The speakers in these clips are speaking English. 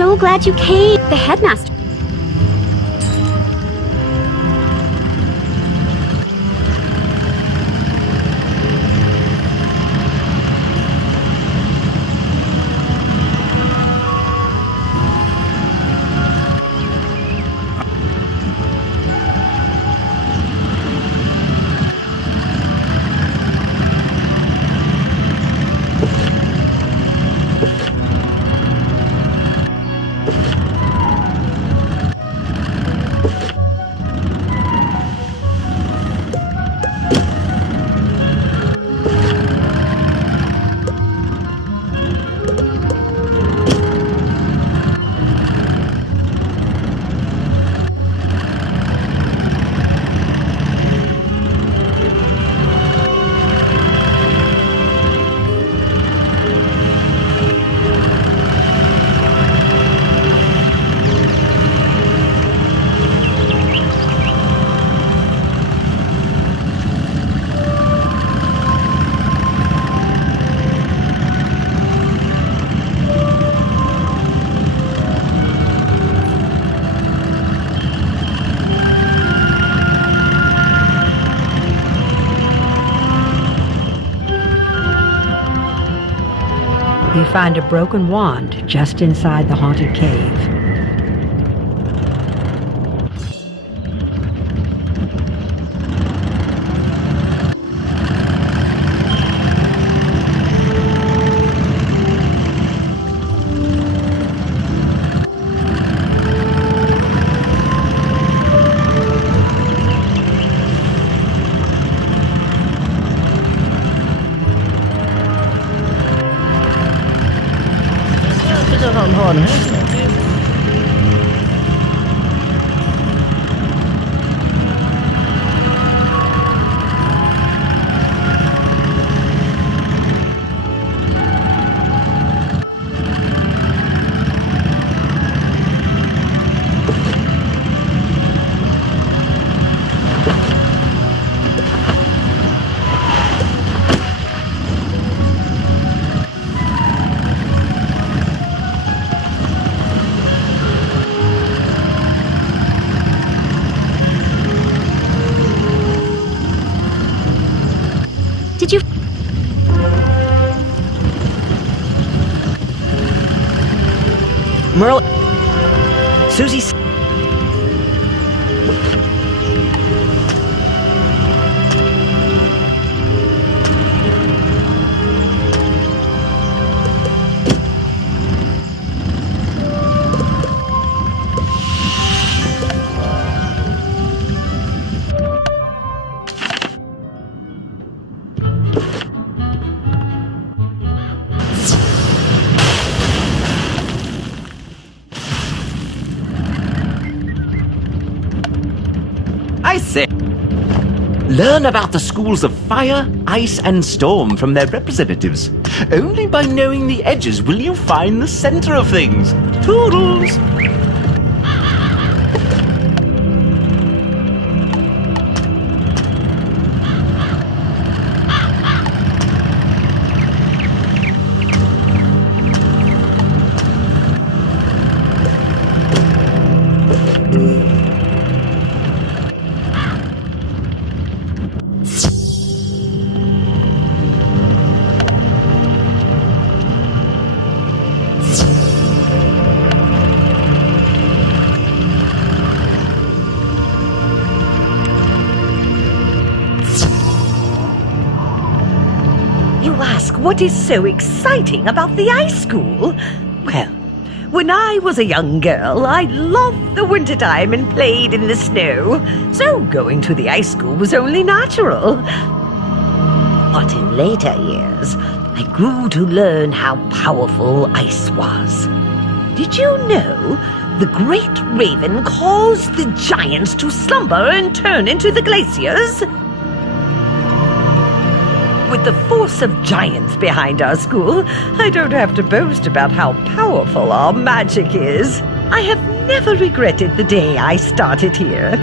so glad you came. The headmaster. You find a broken wand just inside the haunted cave. Did you... Merle... Susie... I say, learn about the schools of fire, ice, and storm from their representatives. Only by knowing the edges will you find the center of things. Toodles! What is so exciting about the ice school? Well, when I was a young girl, I loved the wintertime and played in the snow, so going to the ice school was only natural. But in later years, I grew to learn how powerful ice was. Did you know the great raven caused the giants to slumber and turn into the glaciers? With the force of giants behind our school, I don't have to boast about how powerful our magic is. I have never regretted the day I started here.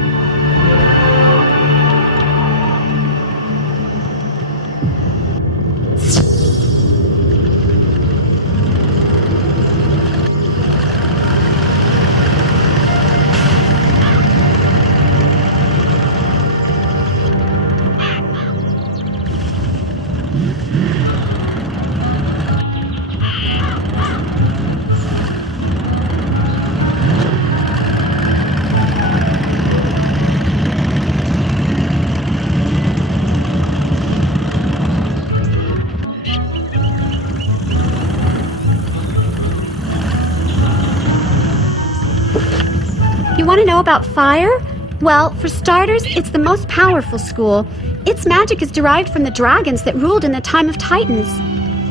want to know about fire? Well, for starters, it's the most powerful school. Its magic is derived from the dragons that ruled in the time of Titans.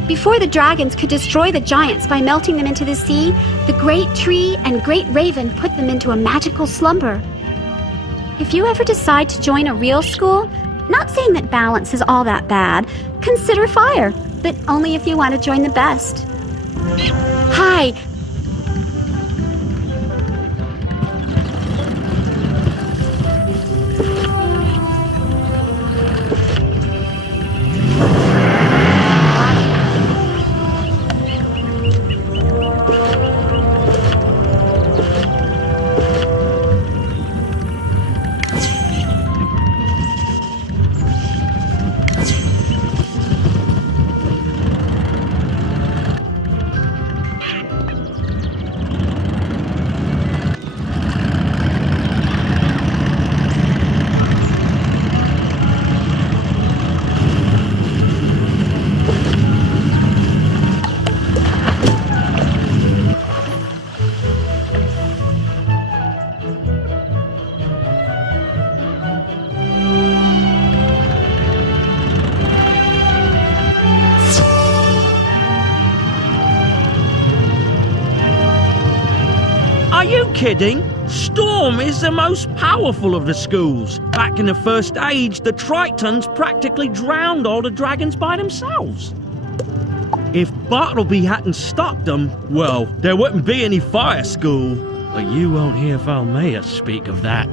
Before the dragons could destroy the giants by melting them into the sea, the great tree and great raven put them into a magical slumber. If you ever decide to join a real school, not saying that balance is all that bad, consider fire, but only if you want to join the best. Hi. Are you kidding? Storm is the most powerful of the schools. Back in the First Age, the Tritons practically drowned all the dragons by themselves. If Bartleby hadn't stopped them, well, there wouldn't be any fire school. But you won't hear Valmea speak of that.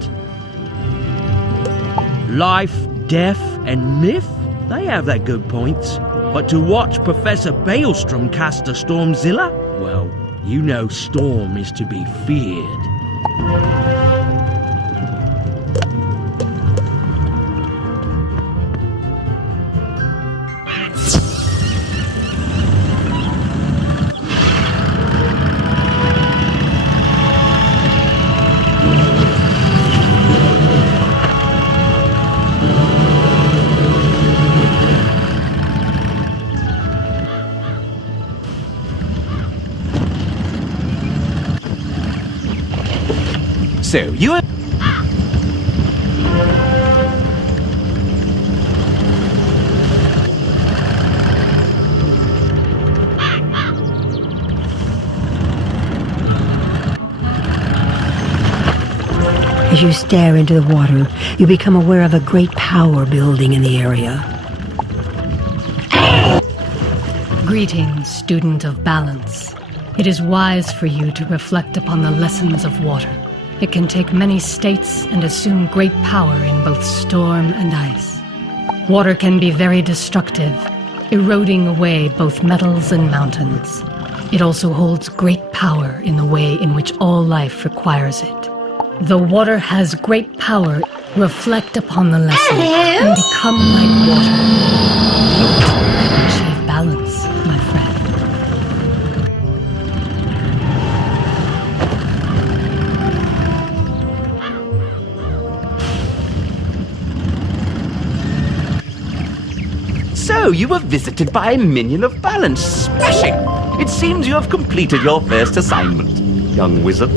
Life, death, and myth, they have their good points. But to watch Professor Baelstrom cast a Stormzilla, well, you know Storm is to be feared. So, you are... As you stare into the water, you become aware of a great power building in the area. Greetings, student of balance. It is wise for you to reflect upon the lessons of water. It can take many states and assume great power in both storm and ice. Water can be very destructive, eroding away both metals and mountains. It also holds great power in the way in which all life requires it. Though water has great power, reflect upon the lesson and become like water. Achieve balance, my friend. So, you were visited by a minion of balance. Smashing! It seems you have completed your first assignment, young wizard.